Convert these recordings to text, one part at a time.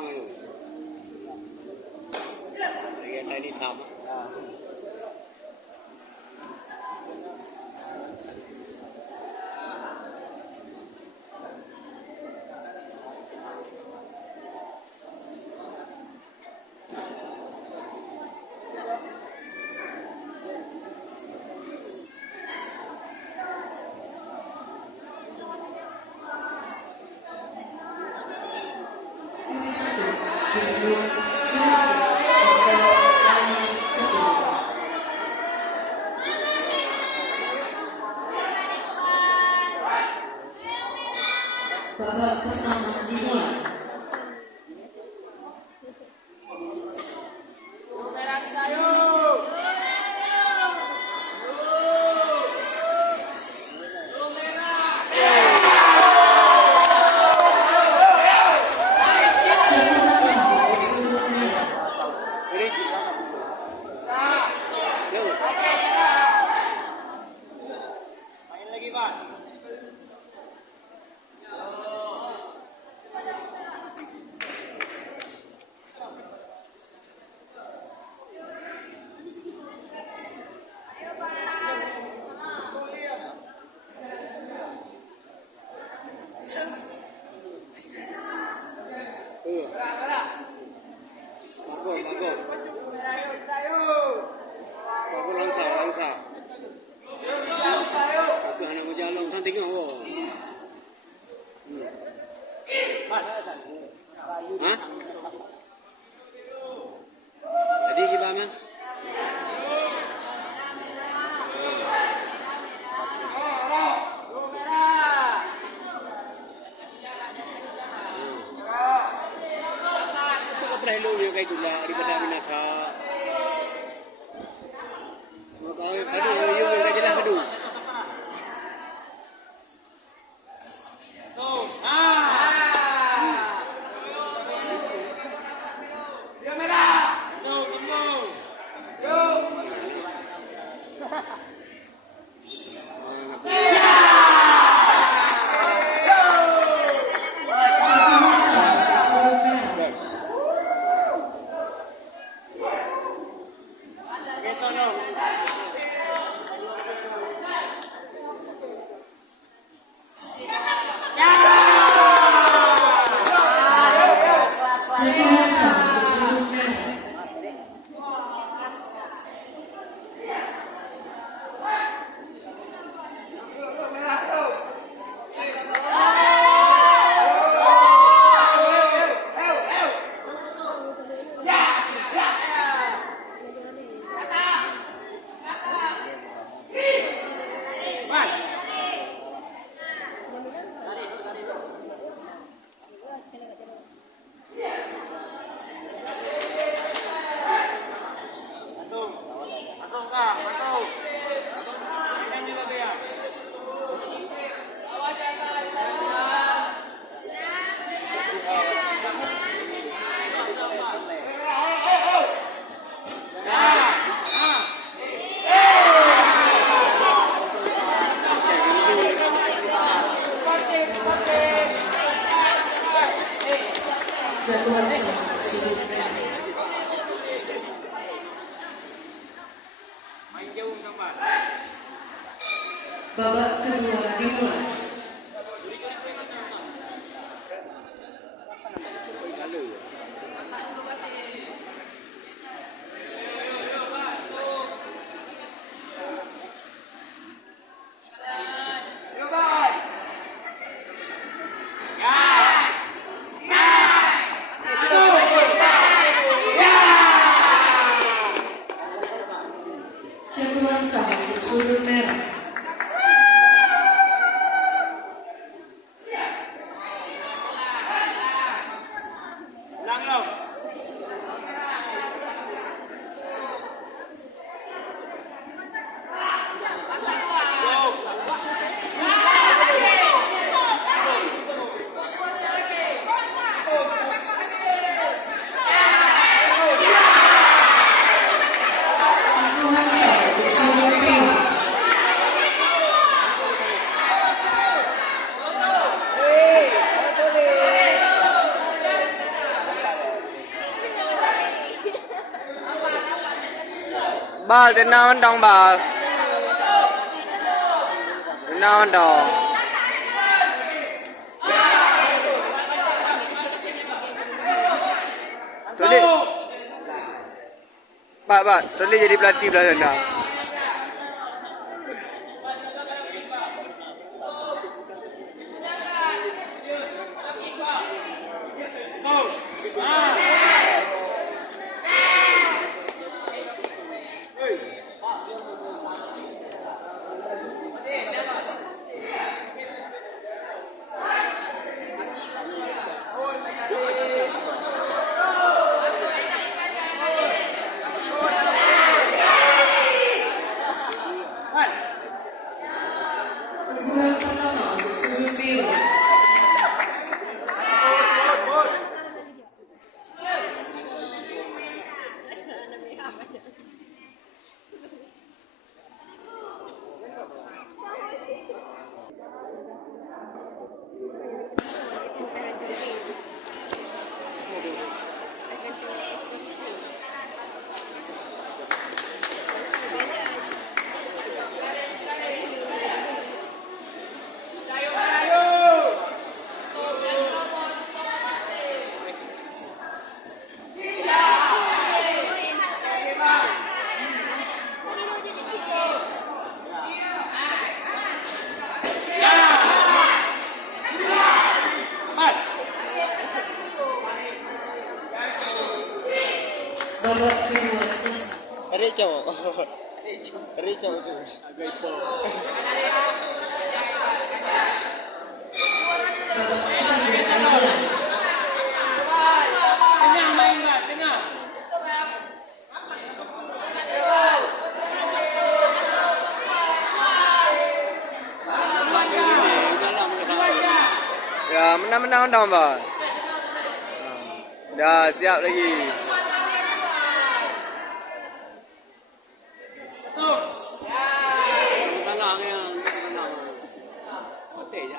Pang itu. Dia tadi sama. Babak pertama dimulai. Bagus langsa. Itu anak berjalan kan tengok oh. Hah? Tadi gimana? Hello yo kay dula di pada minasa. Maka kadu yo kay jelas kadu. Yo merah. Yo tumbo. Yo. Babak kedua dimulai. Sentuhan sangat bersudut merah. Bal tenang dong bal. Tenang dong. Tuli. Pak, Tuli jadi pelatih belah sana. Teguran pertama untuk sudut biru. Babak kedua selesai. Rico. Rico tu. Agak ipo. Babak kedua dimulai. Tengah main mat, tengah. Ya, menang-menang dong bal. Dah siap lagi. Tenang yang tenang. Hotel je.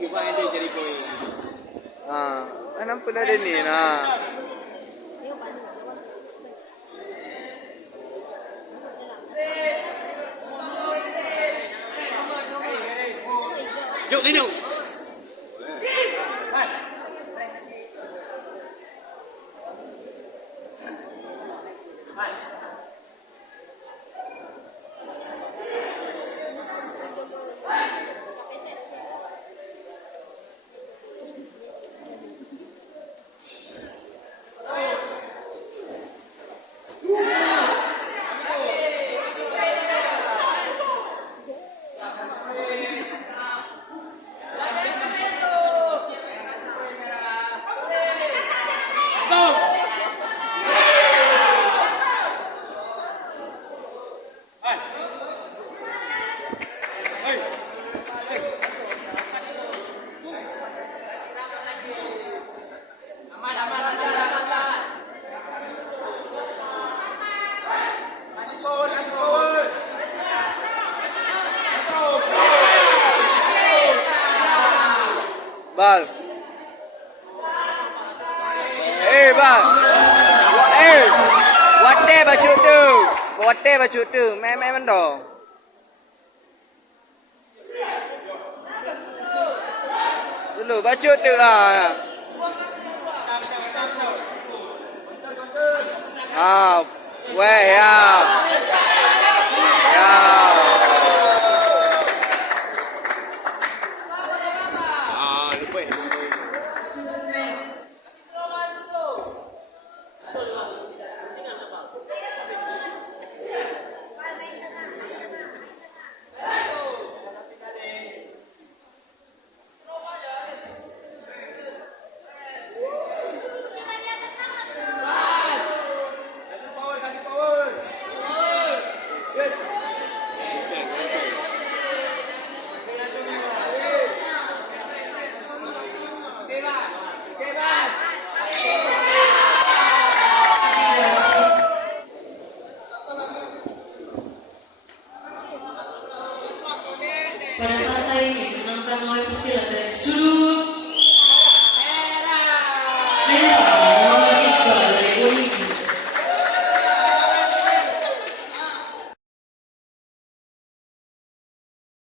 Gimana dia jadi poin? Nampak dah ada ni nah. Jom sini. Bal. Bal. Wate baju tu. Wate baju tu. Main mendong. Dulu baju tu ah. Weh ya. Ya. Lupa. Sudut merah. Pada kata ini dimenangkan oleh pesilat dari sudut merah.